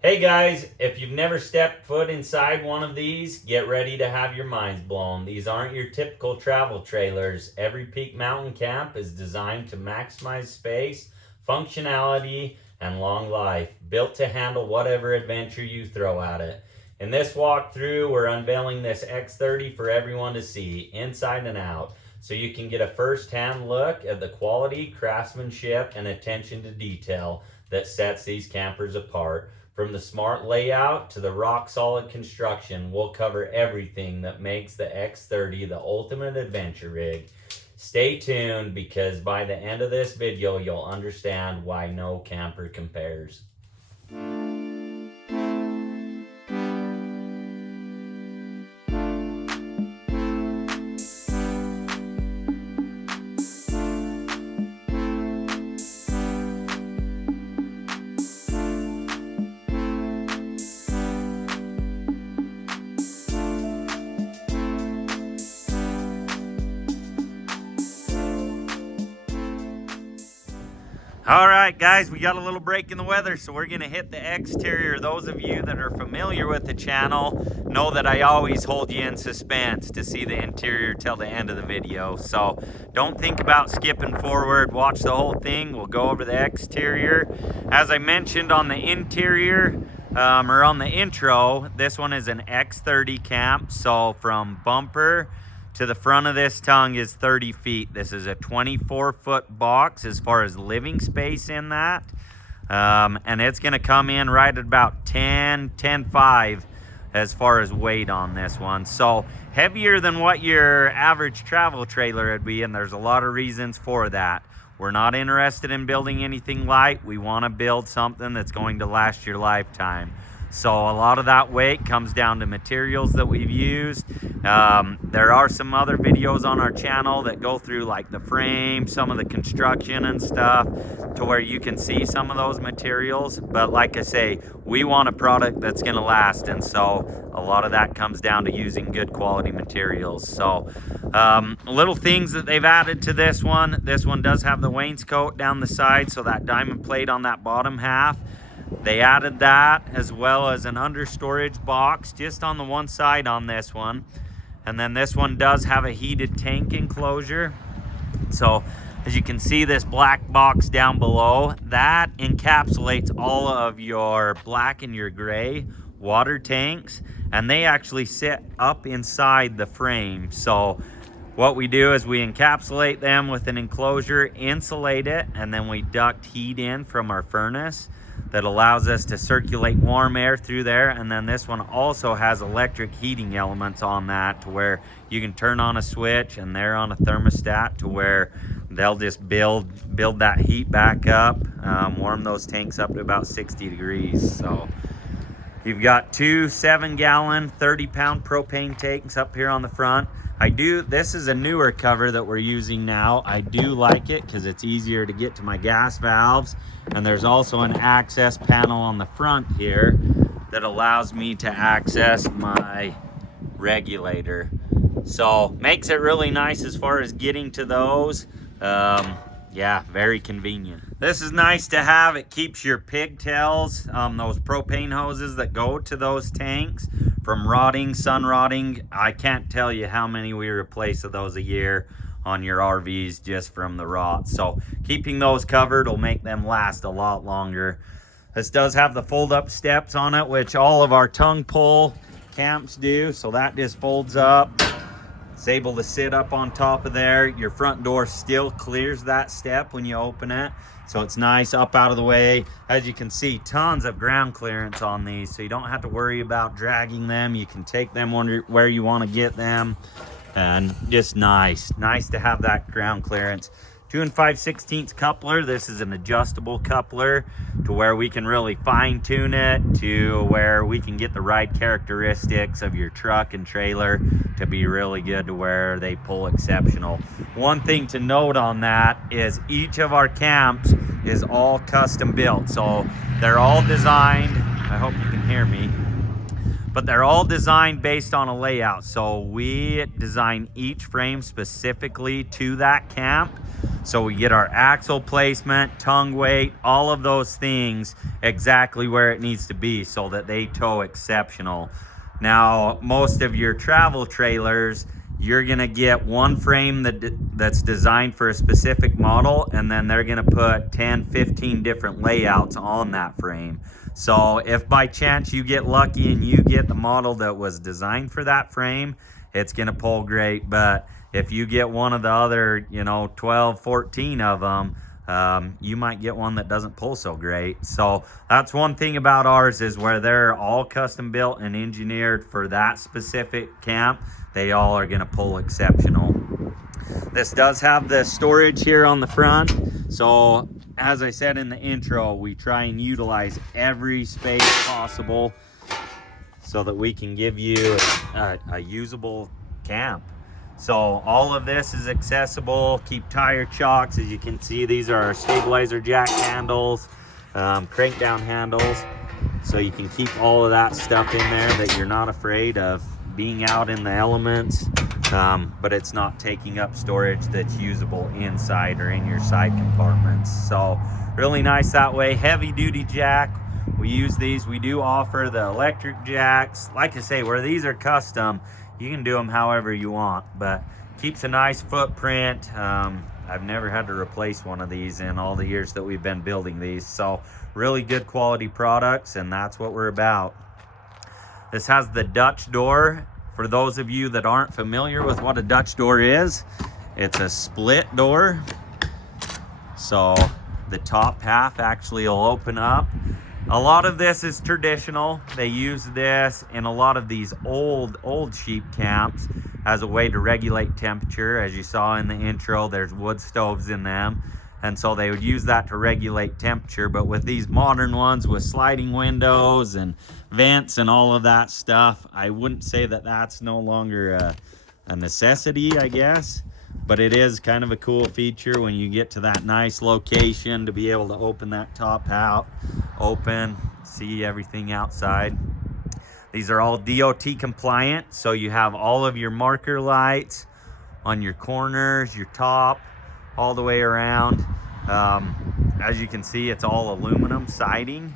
Hey guys, if you've never stepped foot inside one of these, get ready to have your minds blown. These aren't your typical travel trailers. Every Peak Mountain Camp is designed to maximize space, functionality, and long life, built to handle whatever adventure you throw at it. In this walkthrough, we're unveiling this X30 for everyone to see, inside and out, so you can get a first-hand look at the quality, craftsmanship, and attention to detail that sets these campers apart. From the smart layout to the rock-solid construction, we'll cover everything that makes the X30 the ultimate adventure rig. Stay tuned, because by the end of this video, you'll understand why no camper compares. All right, guys, we got a little break in the weather, so we're going to hit the exterior. Those of you that are familiar with the channel know that I always hold you in suspense to see the interior till the end of the video. So don't think about skipping forward. Watch the whole thing. We'll go over the exterior. As I mentioned on the interior, or on the intro, this one is an X30 camp. So from bumper to the front of this tongue is 30 feet. This is a 24-foot box as far as living space in that. And it's going to come in right at about 10.5 as far as weight on this one. So heavier than what your average travel trailer would be, and there's a lot of reasons for that. We're not interested in building anything light. We want to build something that's going to last your lifetime. So a lot of that weight comes down to materials that we've used. There are some other videos on our channel that go through like the frame, some of the construction and stuff, to where you can see some of those materials. But like I say, we want a product that's going to last, and so a lot of that comes down to using good quality materials. So little things that they've added to this one. This one does have the wainscot down the side, so that diamond plate on that bottom half, they added that, as well as an under storage box just on the one side on this one. And then this one does have a heated tank enclosure. So as you can see, this black box down below, that encapsulates all of your black and your gray water tanks, and they actually sit up inside the frame. So what we do is we encapsulate them with an enclosure, insulate it, and then we duct heat in from our furnace that allows us to circulate warm air through there. And then this one also has electric heating elements on that, to where you can turn on a switch and they're on a thermostat, to where they'll just build that heat back up, warm those tanks up to about 60 degrees. So you've got two 7-gallon 30-pound propane tanks up here on the front. This is a newer cover that we're using now. I do like it because it's easier to get to my gas valves. And there's also an access panel on the front here that allows me to access my regulator. So makes it really nice as far as getting to those. Yeah, very convenient. This is nice to have. It keeps your pigtails, those propane hoses that go to those tanks, from rotting, sun rotting. I can't tell you how many we replace of those a year on your RVs just from the rot. So keeping those covered will make them last a lot longer. This does have the fold-up steps on it, which all of our tongue pull camps do. So that just folds up. It's able to sit up on top of there. Your front door still clears that step when you open it. So it's nice up out of the way. As you can see, tons of ground clearance on these, so you don't have to worry about dragging them. You can take them where you want to get them. And just nice to have that ground clearance. 2 5/16 coupler. This is an adjustable coupler, to where we can really fine tune it to where we can get the ride characteristics of your truck and trailer to be really good, to where they pull exceptional. One thing to note on that is each of our camps is all custom built. So they're all designed, I hope you can hear me, but they're all designed based on a layout. So we design each frame specifically to that camp. So we get our axle placement, tongue weight, all of those things exactly where it needs to be so that they tow exceptional. Now, most of your travel trailers, you're gonna get one frame that's designed for a specific model, and then they're gonna put 10, 15 different layouts on that frame. So if by chance you get lucky and you get the model that was designed for that frame, it's gonna pull great. But if you get one of the other, 12, 14 of them, you might get one that doesn't pull so great. So that's one thing about ours, is where they're all custom built and engineered for that specific camp, they all are gonna pull exceptional. This does have the storage here on the front. So as I said in the intro, we try and utilize every space possible so that we can give you a usable camp. So all of this is accessible. Keep tire chocks. As you can see, these are our stabilizer jack handles, crank down handles. So you can keep all of that stuff in there, that you're not afraid of being out in the elements, but it's not taking up storage that's usable inside or in your side compartments. So really nice that way. Heavy duty jack. We use these. We do offer the electric jacks. Like I say, where these are custom, you can do them however you want, but keeps a nice footprint. I've never had to replace one of these in all the years that we've been building these. So really good quality products, and that's what we're about. This has the Dutch door. For those of you that aren't familiar with what a Dutch door is, it's a split door. So the top half actually will open up. A lot of this is traditional. They use this in a lot of these old sheep camps as a way to regulate temperature. As you saw in the intro, there's wood stoves in them. And so they would use that to regulate temperature. But with these modern ones with sliding windows and vents and all of that stuff, I wouldn't say that that's no longer a necessity, I guess. But it is kind of a cool feature when you get to that nice location to be able to open that top out, open, see everything outside. These are all DOT compliant, so you have all of your marker lights on your corners, your top, all the way around. As you can see, it's all aluminum siding.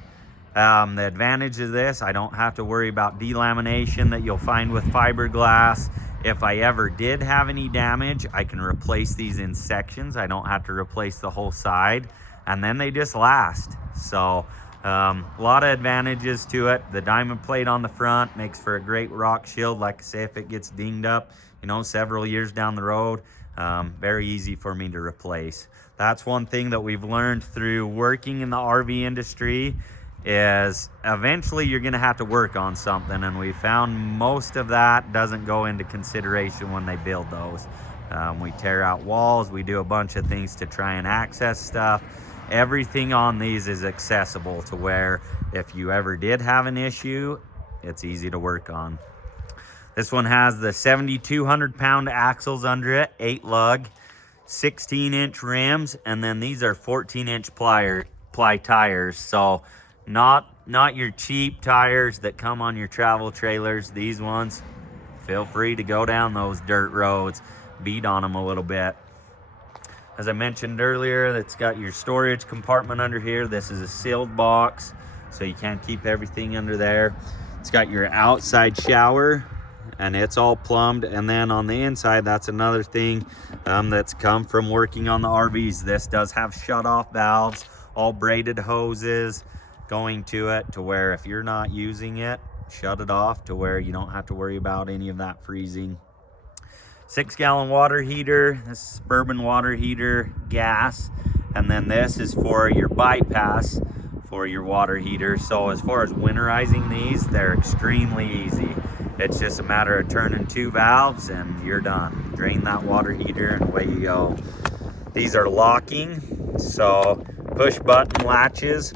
The advantage of this, I don't have to worry about delamination that you'll find with fiberglass. If I ever did have any damage, I can replace these in sections. I don't have to replace the whole side, and then they just last. So a lot of advantages to it. The diamond plate on the front makes for a great rock shield. Like I say, if it gets dinged up, several years down the road, very easy for me to replace. That's one thing that we've learned through working in the RV industry, is eventually you're going to have to work on something, and we found most of that doesn't go into consideration when they build those. We tear out walls, we do a bunch of things to try and access stuff. Everything on these is accessible to where if you ever did have an issue, it's easy to work on. This one has the 7,200 pound axles under it, 8 lug, 16-inch rims, and then these are 14-inch ply tires. So not your cheap tires that come on your travel trailers. These ones, feel free to go down those dirt roads, beat on them a little bit. As I mentioned earlier, it's got your storage compartment under here. This is a sealed box, so you can't keep everything under there. It's got your outside shower, and it's all plumbed. And then on the inside, that's another thing that's come from working on the RVs. This does have shut-off valves, all braided hoses going to it, to where if you're not using it, shut it off to where you don't have to worry about any of that freezing. 6-gallon water heater. This is suburban water heater, gas, and then this is for your bypass for your water heater. So as far as winterizing these, they're extremely easy. It's just a matter of turning 2 valves and you're done. Drain that water heater and away you go. These are locking, so push button latches.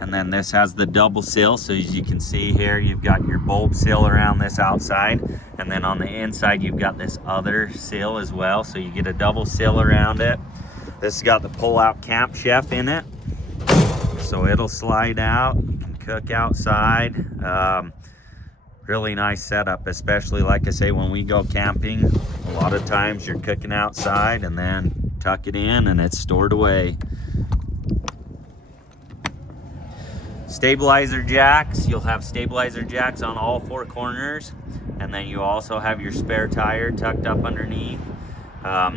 And then this has the double seal, so as you can see here, you've got your bulb seal around this outside, and then on the inside you've got this other seal as well, so you get a double seal around it. This has got the pull-out camp chef in it, so it'll slide out. You can cook outside. Really nice setup, especially like I say, when we go camping, a lot of times you're cooking outside and then tuck it in and it's stored away. Stabilizer jacks, you'll have stabilizer jacks on all four corners, and then you also have your spare tire tucked up underneath.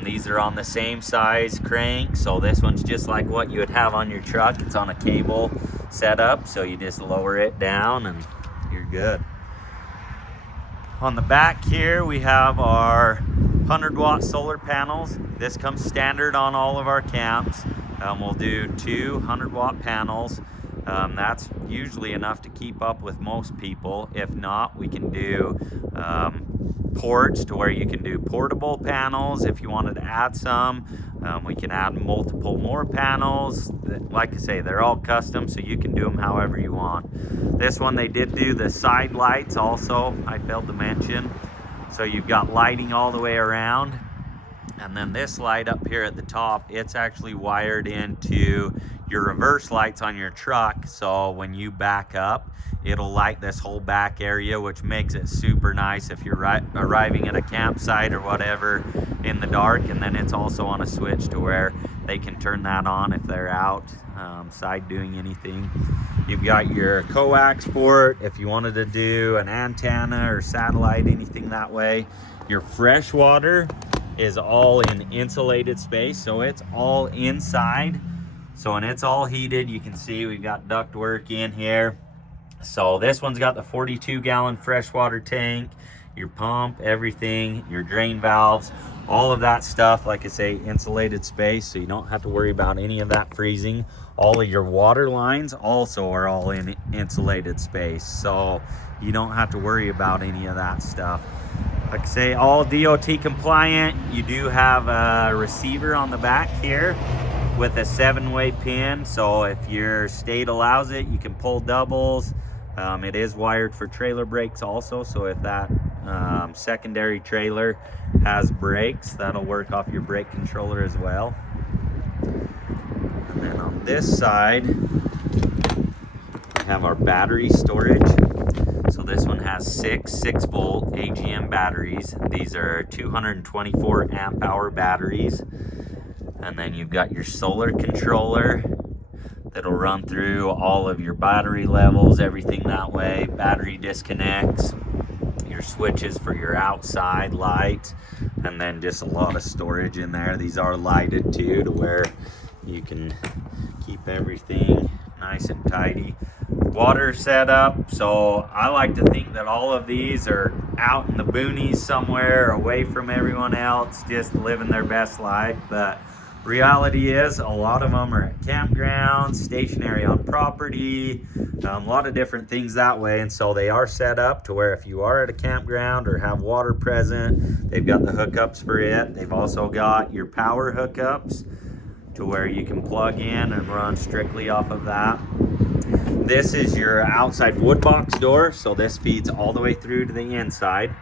These are on the same size crank, so this one's just like what you would have on your truck. It's on a cable setup, so you just lower it down and you're good. On the back here we have our 100-watt solar panels. This comes standard on all of our camps. We'll do 2 100-watt panels. That's usually enough to keep up with most people. If not, we can do ports to where you can do portable panels. If you wanted to add some, we can add multiple more panels. Like I say, they're all custom, so you can do them however you want. This one, they did do the side lights also, I failed to mention. So you've got lighting all the way around. And then this light up here at the top, it's actually wired into your reverse lights on your truck. So when you back up, it'll light this whole back area, which makes it super nice if you're arriving at a campsite or whatever in the dark. And then it's also on a switch to where they can turn that on if they're outside doing anything. You've got your coax port if you wanted to do an antenna or satellite, anything that way. Your fresh water is all in insulated space, so it's all inside. So when it's all heated, you can see we've got ductwork in here. So this one's got the 42-gallon freshwater tank, your pump, everything, your drain valves, all of that stuff. Like I say, insulated space, so you don't have to worry about any of that freezing. All of your water lines also are all in insulated space, so you don't have to worry about any of that stuff. Like I say, all DOT compliant. You do have a receiver on the back here with a 7-way pin, so if your state allows it, you can pull doubles. It is wired for trailer brakes also, so if that secondary trailer has brakes, that'll work off your brake controller as well. And then on this side, we have our battery storage. So this one has 6-volt AGM batteries. These are 224 amp hour batteries. And then you've got your solar controller that'll run through all of your battery levels, everything that way. Battery disconnects, your switches for your outside light, and then just a lot of storage in there. These are lighted too, to where you can keep everything nice and tidy. Water setup, so I like to think that all of these are out in the boonies somewhere, away from everyone else, just living their best life. But reality is, a lot of them are at campgrounds, stationary on property, a lot of different things that way. And so they are set up to where if you are at a campground or have water present, they've got the hookups for it. They've also got your power hookups to where you can plug in and run strictly off of that. This is your outside wood box door, so this feeds all the way through to the inside.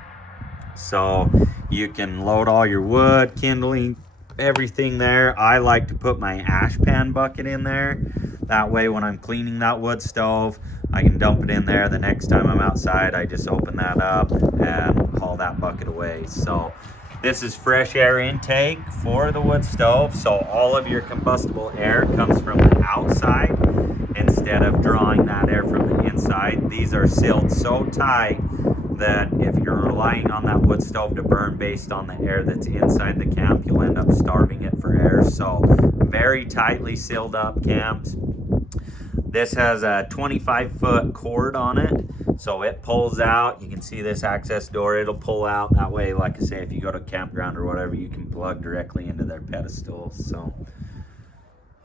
So you can load all your wood, kindling, everything there. I like to put my ash pan bucket in there. That way when I'm cleaning that wood stove, I can dump it in there. The next time I'm outside, I just open that up and haul that bucket away. So this is fresh air intake for the wood stove. So all of your combustible air comes from the outside instead of drawing that air from the inside. These are sealed so tight that if you're relying on that wood stove to burn based on the air that's inside the camp, you'll end up starving it for air. So very tightly sealed up camps. This has a 25-foot cord on it, so it pulls out. You can see this access door, it'll pull out. That way, like I say, if you go to a campground or whatever, you can plug directly into their pedestal. So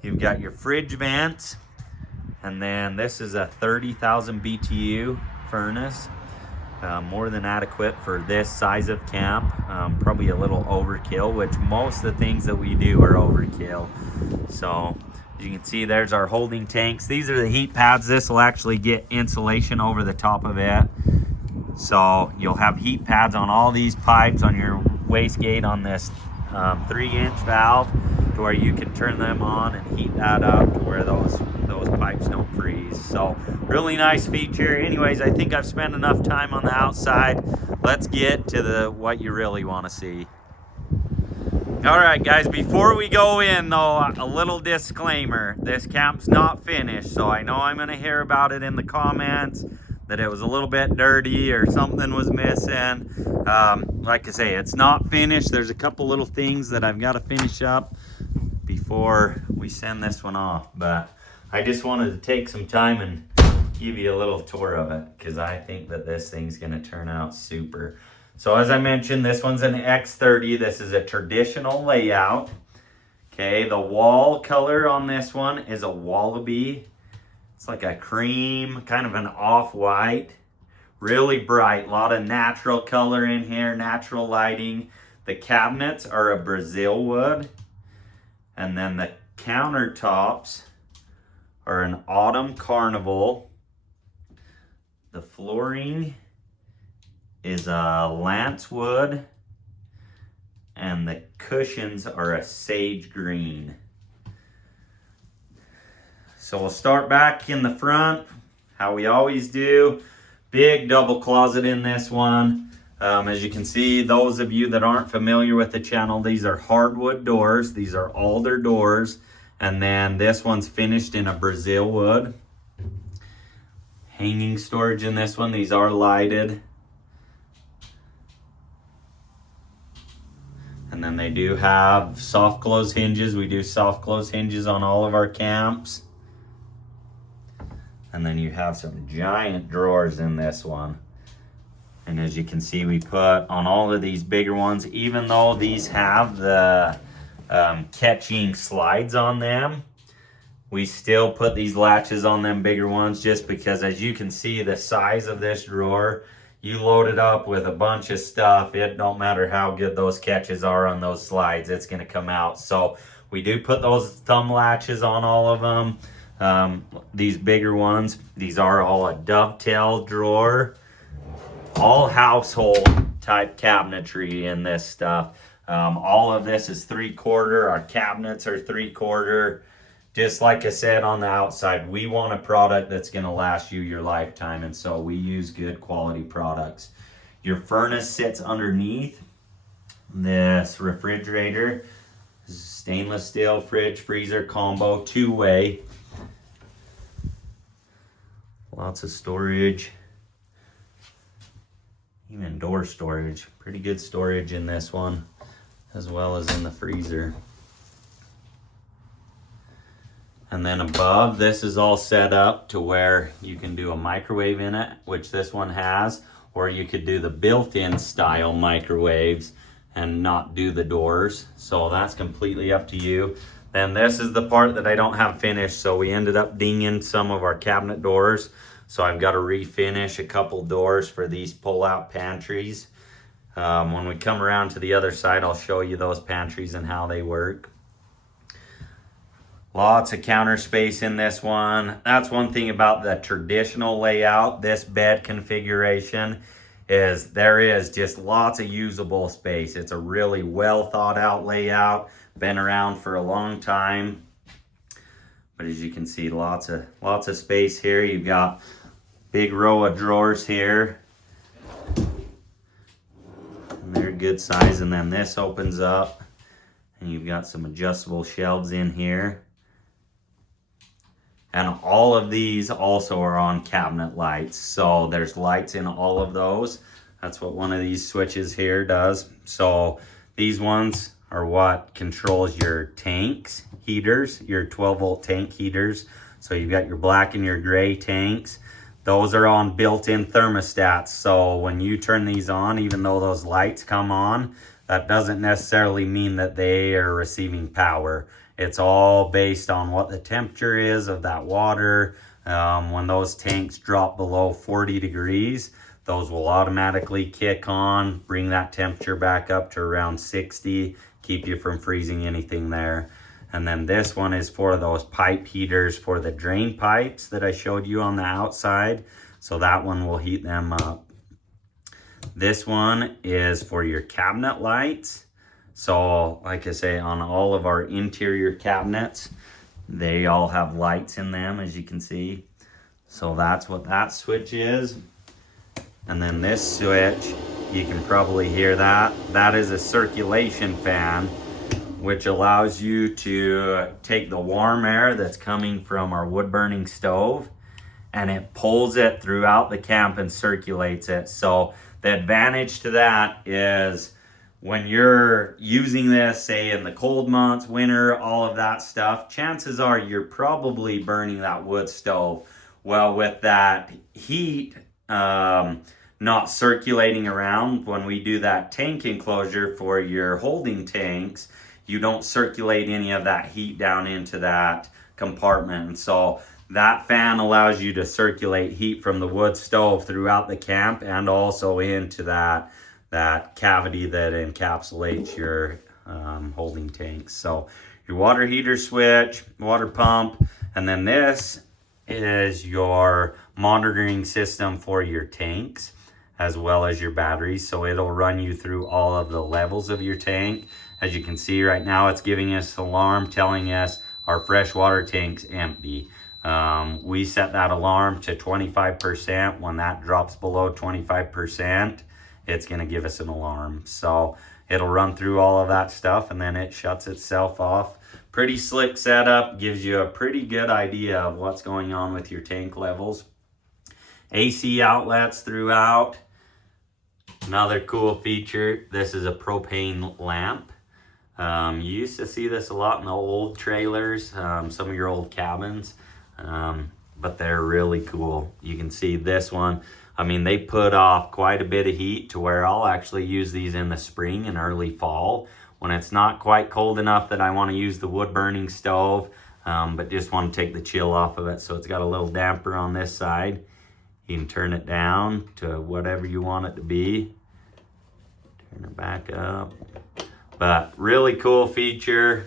you've got your fridge vents, and then this is a 30,000 BTU furnace. More than adequate for this size of camp. Probably a little overkill, which most of the things that we do are overkill. So as you can see, there's our holding tanks. These are the heat pads. This will actually get insulation over the top of it. So you'll have heat pads on all these pipes on your wastegate on this 3-inch valve, to where you can turn them on and heat that up to where those pipes don't freeze. So really nice feature. Anyways, I think I've spent enough time on the outside. Let's get to what you really want to see. All right, guys, before we go in, though, a little disclaimer. This camp's not finished, so I know I'm going to hear about it in the comments, that it was a little bit dirty or something was missing. Like I say, it's not finished. There's a couple little things that I've got to finish up before we send this one off. But I just wanted to take some time and give you a little tour of it, because I think that this thing's going to turn out super. So as I mentioned, this one's an X30. This is a traditional layout. Okay, the wall color on this one is a wallaby. It's like a cream, kind of an off-white. Really bright, a lot of natural color in here, natural lighting. The cabinets are a Brazil wood. And then the countertops are an autumn carnival. The flooring is a lance wood, and the cushions are a sage green. So we'll start back in the front, how we always do. Big double closet in this one. As you can see, those of you that aren't familiar with the channel, these are hardwood doors. These are alder doors. And then this one's finished in a Brazil wood. Hanging storage in this one. These are lighted. And then they do have soft close hinges. We do soft close hinges on all of our camps. And then you have some giant drawers in this one. And as you can see, we put on all of these bigger ones, even though these have the catching slides on them, we still put these latches on them bigger ones, just because as you can see the size of this drawer, you load it up with a bunch of stuff. It don't matter how good those catches are on those slides, it's gonna come out. So we do put those thumb latches on all of them. These bigger ones, these are all a dovetail drawer. All household type cabinetry in this stuff. All of this is 3/4. Our cabinets are 3/4. Just like I said on the outside, we want a product that's going to last you your lifetime, and so we use good quality products. Your furnace sits underneath this refrigerator. This is stainless steel fridge freezer combo, 2-way. Lots of storage. Even door storage. Pretty good storage in this one, as well as in the freezer. And then above, this is all set up to where you can do a microwave in it, which this one has, or you could do the built-in style microwaves and not do the doors. So that's completely up to you. Then this is the part that I don't have finished, so we ended up dinging some of our cabinet doors. So I've got to refinish a couple doors for these pull-out pantries. When we come around to the other side, I'll show you those pantries and how they work. Lots of counter space in this one. That's one thing about the traditional layout, this bed configuration, is there is just lots of usable space. It's a really well thought out layout, been around for a long time. But as you can see, lots of space here. You've got big row of drawers here. And they're good size. And then this opens up and you've got some adjustable shelves in here. And all of these also are on cabinet lights. So there's lights in all of those. That's what one of these switches here does. So these ones are what controls your tanks, heaters, your 12-volt tank heaters. So you've got your black and your gray tanks. Those are on built-in thermostats. So when you turn these on, even though those lights come on, that doesn't necessarily mean that they are receiving power. It's all based on what the temperature is of that water. When those tanks drop below 40 degrees, those will automatically kick on, bring that temperature back up to around 60, keep you from freezing anything there. And then this one is for those pipe heaters for the drain pipes that I showed you on the outside. So that one will heat them up. This one is for your cabinet lights. So like I say, on all of our interior cabinets, they all have lights in them, as you can see. So that's what that switch is. And then this switch, you can probably hear that. That is a circulation fan. which allows you to take the warm air that's coming from our wood burning stove and it pulls it throughout the camp and circulates it. So the advantage to that is when you're using this, say in the cold months, winter, all of that stuff, chances are you're probably burning that wood stove. Well, with that heat not circulating around, when we do that tank enclosure for your holding tanks, you don't circulate any of that heat down into that compartment. And so that fan allows you to circulate heat from the wood stove throughout the camp and also into that cavity that encapsulates your holding tanks. So your water heater switch, water pump, and then this is your monitoring system for your tanks as well as your batteries. So it'll run you through all of the levels of your tank. As you can see right now, it's giving us an alarm telling us our freshwater tank's empty. We set that alarm to 25%. When that drops below 25%, it's going to give us an alarm. So it'll run through all of that stuff and then it shuts itself off. Pretty slick setup, gives you a pretty good idea of what's going on with your tank levels. AC outlets throughout. Another cool feature, this is a propane lamp. You used to see this a lot in the old trailers, some of your old cabins, but they're really cool. You can see this one. I mean, they put off quite a bit of heat to where I'll actually use these in the spring and early fall when it's not quite cold enough that I want to use the wood burning stove, but just want to take the chill off of it. So it's got a little damper on this side. You can turn it down to whatever you want it to be. Turn it back up. But really cool feature.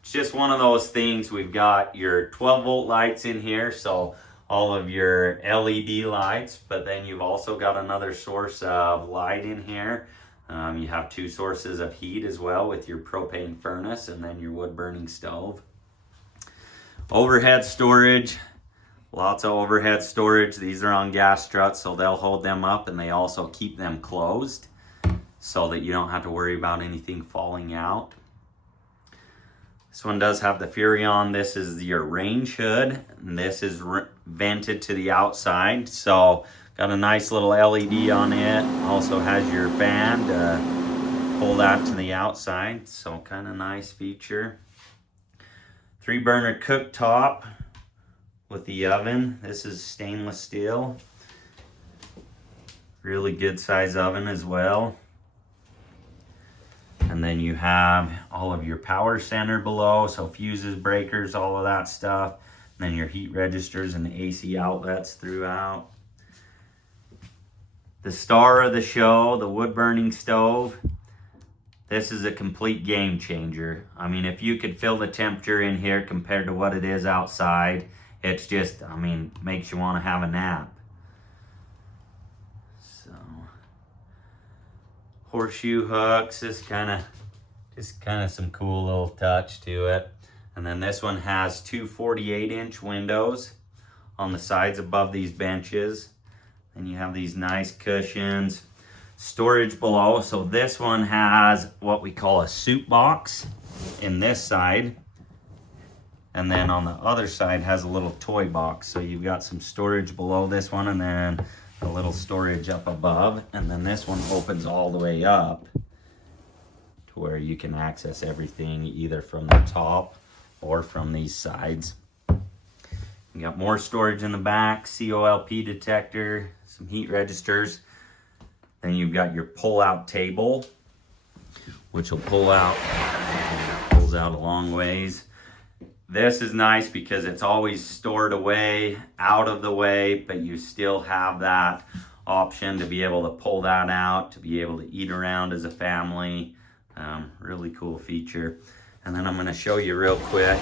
It's just one of those things. We've got your 12 volt lights in here, so all of your LED lights, but then you've also got another source of light in here. You have two sources of heat as well with your propane furnace and then your wood burning stove. Overhead storage, lots of overhead storage. These are on gas struts, so they'll hold them up and they also keep them closed so that you don't have to worry about anything falling out. This one does have the Furrion. This is your range hood, and this is vented to the outside. So got a nice little LED on it. Also has your fan to pull that to the outside. So kind of nice feature. 3-burner cooktop with the oven. This is stainless steel. Really good size oven as well. And then you have all of your power center below, so fuses, breakers, all of that stuff. And then your heat registers and AC outlets throughout. The star of the show, the wood burning stove. This is a complete game changer. I mean, if you could feel the temperature in here compared to what it is outside, it's just, I mean, makes you want to have a nap. So, horseshoe hooks, just kind of some cool little touch to it. And then this one has two 48-inch windows on the sides above these benches. And you have these nice cushions. Storage below. So this one has what we call a soup box in this side. And then on the other side has a little toy box. So you've got some storage below this one and then a little storage up above. And then this one opens all the way up to where you can access everything either from the top or from these sides. You got more storage in the back, COLP detector, some heat registers. Then you've got your pull-out table, which will pull out, pulls out a long ways. This is nice because it's always stored away, out of the way, but you still have that option to be able to pull that out, to be able to eat around as a family. Really cool feature. And then I'm going to show you real quick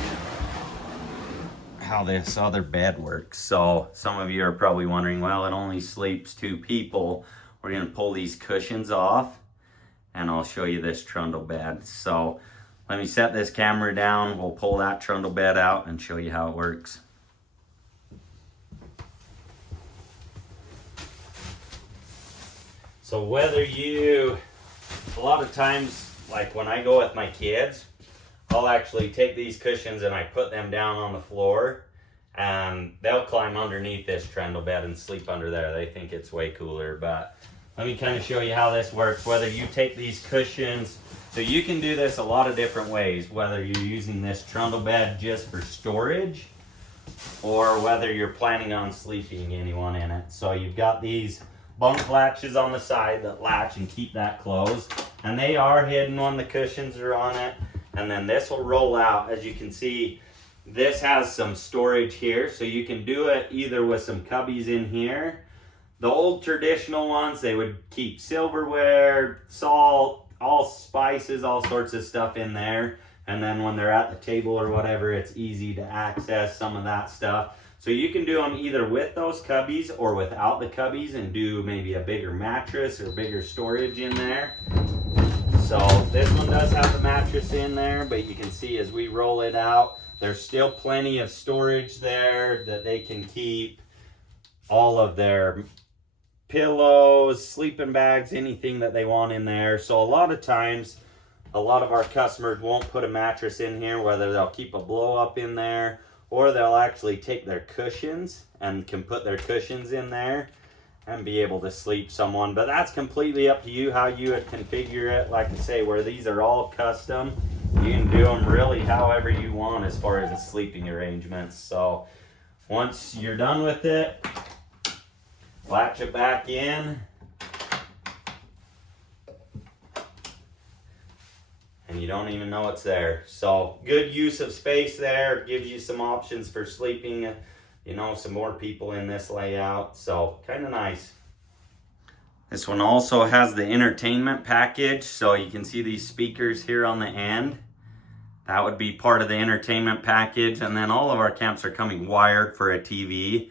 how this other bed works. So some of you are probably wondering, well, it only sleeps 2 people. We're going to pull these cushions off and I'll show you this trundle bed. So let me set this camera down. We'll pull that trundle bed out and show you how it works. So a lot of times like when I go with my kids, I'll actually take these cushions and I put them down on the floor, and they'll climb underneath this trundle bed and sleep under there. They think it's way cooler. But let me kind of show you how this works. Whether you take these cushions, so you can do this a lot of different ways, whether you're using this trundle bed just for storage or whether you're planning on sleeping anyone in it. So you've got these bunk latches on the side that latch and keep that closed, and they are hidden when the cushions are on it. And then this will roll out. As you can see, this has some storage here, so you can do it either with some cubbies in here. The old traditional ones, they would keep silverware, salt, all spices, all sorts of stuff in there. And then when they're at the table or whatever, it's easy to access some of that stuff. So you can do them either with those cubbies or without the cubbies and do maybe a bigger mattress or bigger storage in there. So this one does have the mattress in there, but you can see as we roll it out, there's still plenty of storage there that they can keep all of their pillows, sleeping bags, anything that they want in there. So a lot of times, a lot of our customers won't put a mattress in here, whether they'll keep a blow up in there or they'll actually take their cushions and can put their cushions in there and be able to sleep someone. But that's completely up to you how you would configure it. Like I say, where these are all custom, you can do them really however you want as far as the sleeping arrangements. So once you're done with it, latch it back in, and you don't even know it's there. So good use of space there. Gives you some options for sleeping, you know, some more people in this layout. So kind of nice. This one also has the entertainment package. So you can see these speakers here on the end. That would be part of the entertainment package. And then all of our camps are coming wired for a TV.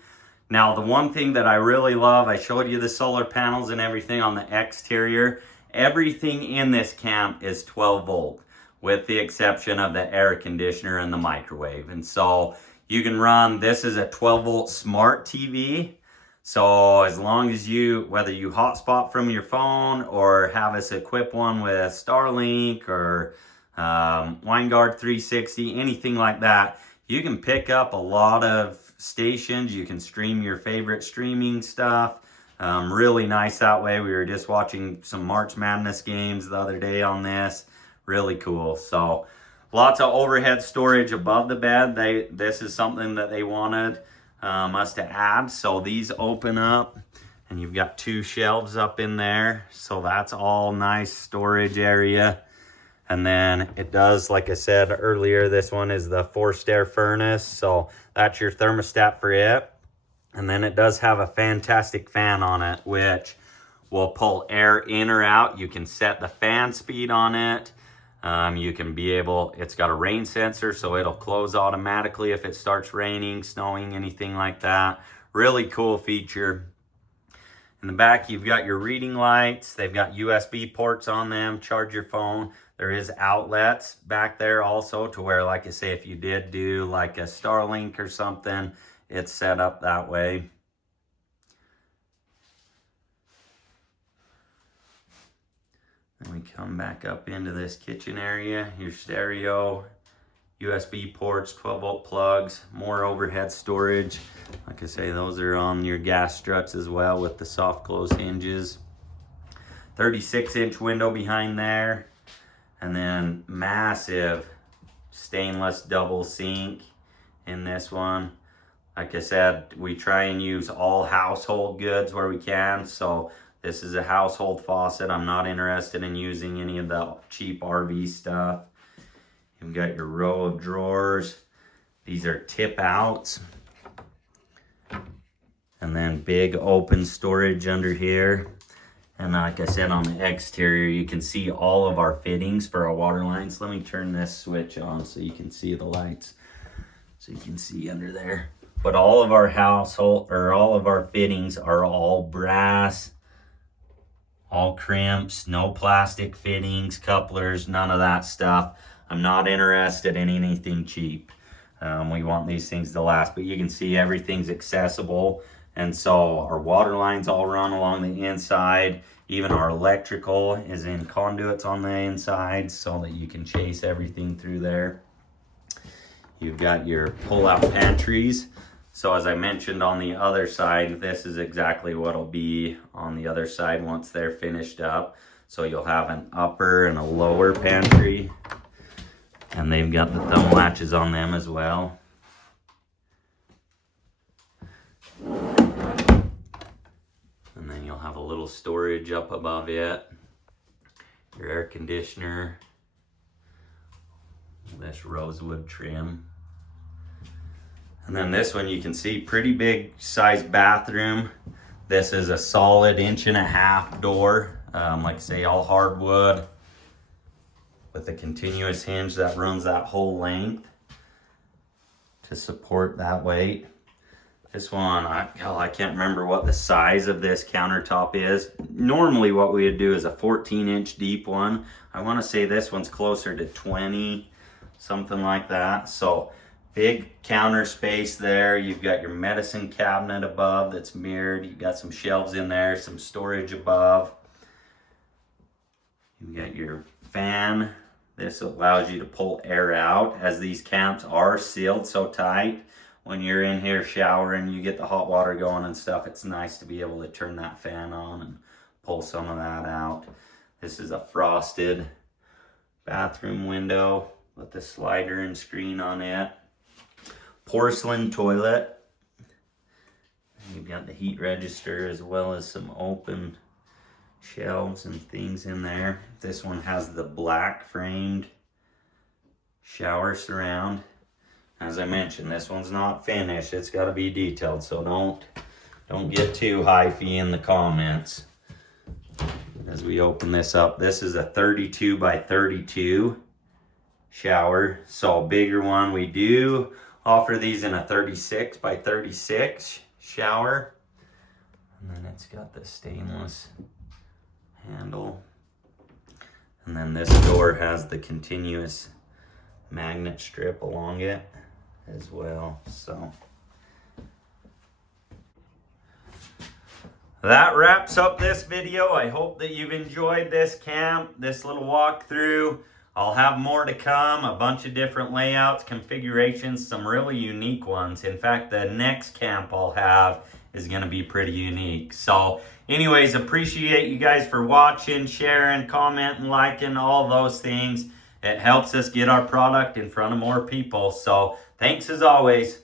Now, the one thing that I really love, I showed you the solar panels and everything on the exterior. Everything in this camp is 12 volt, with the exception of the air conditioner and the microwave. And so you can run, this is a 12 volt smart TV. So as long as you, whether you hotspot from your phone or have us equip one with Starlink or WineGuard 360, anything like that, you can pick up a lot of stations. You can stream your favorite streaming stuff. Really nice that way. We were just watching some March Madness games the other day on this. Really cool. So lots of overhead storage above the bed. This is something that they wanted us to add. So these open up and you've got 2 shelves up in there. So that's all nice storage area. And then it does, like I said earlier, this one is the forced air furnace. So that's your thermostat for it. And then it does have a fantastic fan on it, which will pull air in or out. You can set the fan speed on it. You can be able, it's got a rain sensor, so it'll close automatically if it starts raining, snowing, anything like that. Really cool feature. In the back, you've got your reading lights. They've got USB ports on them, charge your phone. There is outlets back there also to where, like I say, if you did do like a Starlink or something, it's set up that way. Then we come back up into this kitchen area, your stereo, USB ports, 12 volt plugs, more overhead storage. Like I say, those are on your gas struts as well with the soft close hinges. 36-inch window behind there. And then massive stainless double sink in this one. Like I said, we try and use all household goods where we can. So this is a household faucet. I'm not interested in using any of the cheap RV stuff. You've got your row of drawers. These are tip outs. And then big open storage under here. And like I said, on the exterior, you can see all of our fittings for our water lines. Let me turn this switch on so you can see the lights. So you can see under there. But all of our household, or all of our fittings are all brass, all crimps, no plastic fittings, couplers, none of that stuff. I'm not interested in anything cheap. We want these things to last, but you can see everything's accessible And so our water lines all run along the inside. Even our electrical is in conduits on the inside so that you can chase everything through there. You've got your pull-out pantries. So as I mentioned on the other side, this is exactly what will be on the other side once they're finished up. So you'll have an upper and a lower pantry. And they've got the thumb latches on them as well. And then you'll have a little storage up above it. Your air conditioner. This rosewood trim. And then this one you can see, pretty big size bathroom. This is a solid 1.5 inch door, like I say, all hardwood with a continuous hinge that runs that whole length to support that weight. This one, I can't remember what the size of this countertop is. Normally what we would do is a 14-inch deep one. I want to say this one's closer to 20, something like that. So big counter space there. You've got your medicine cabinet above that's mirrored. You've got some shelves in there, some storage above. You've got your fan. This allows you to pull air out, as these camps are sealed so tight. When you're in here showering, you get the hot water going and stuff, it's nice to be able to turn that fan on and pull some of that out. This is a frosted bathroom window with the slider and screen on it. Porcelain toilet. You've got the heat register as well as some open shelves and things in there. This one has the black framed shower surround. As I mentioned, this one's not finished. It's got to be detailed, so don't get too hyphy in the comments. As we open this up, this is a 32 by 32 shower, so a bigger one. We do offer these in a 36 by 36 shower. And then it's got the stainless handle. And then this door has the continuous magnet strip along it as well. So that wraps up this video. I hope that you've enjoyed this camp, this little walkthrough. I'll have more to come, a bunch of different layouts, configurations, some really unique ones. In fact, the next camp I'll have is going to be pretty unique. So anyways, appreciate you guys for watching, sharing, commenting, liking, all those things. It helps us get our product in front of more people. So thanks as always.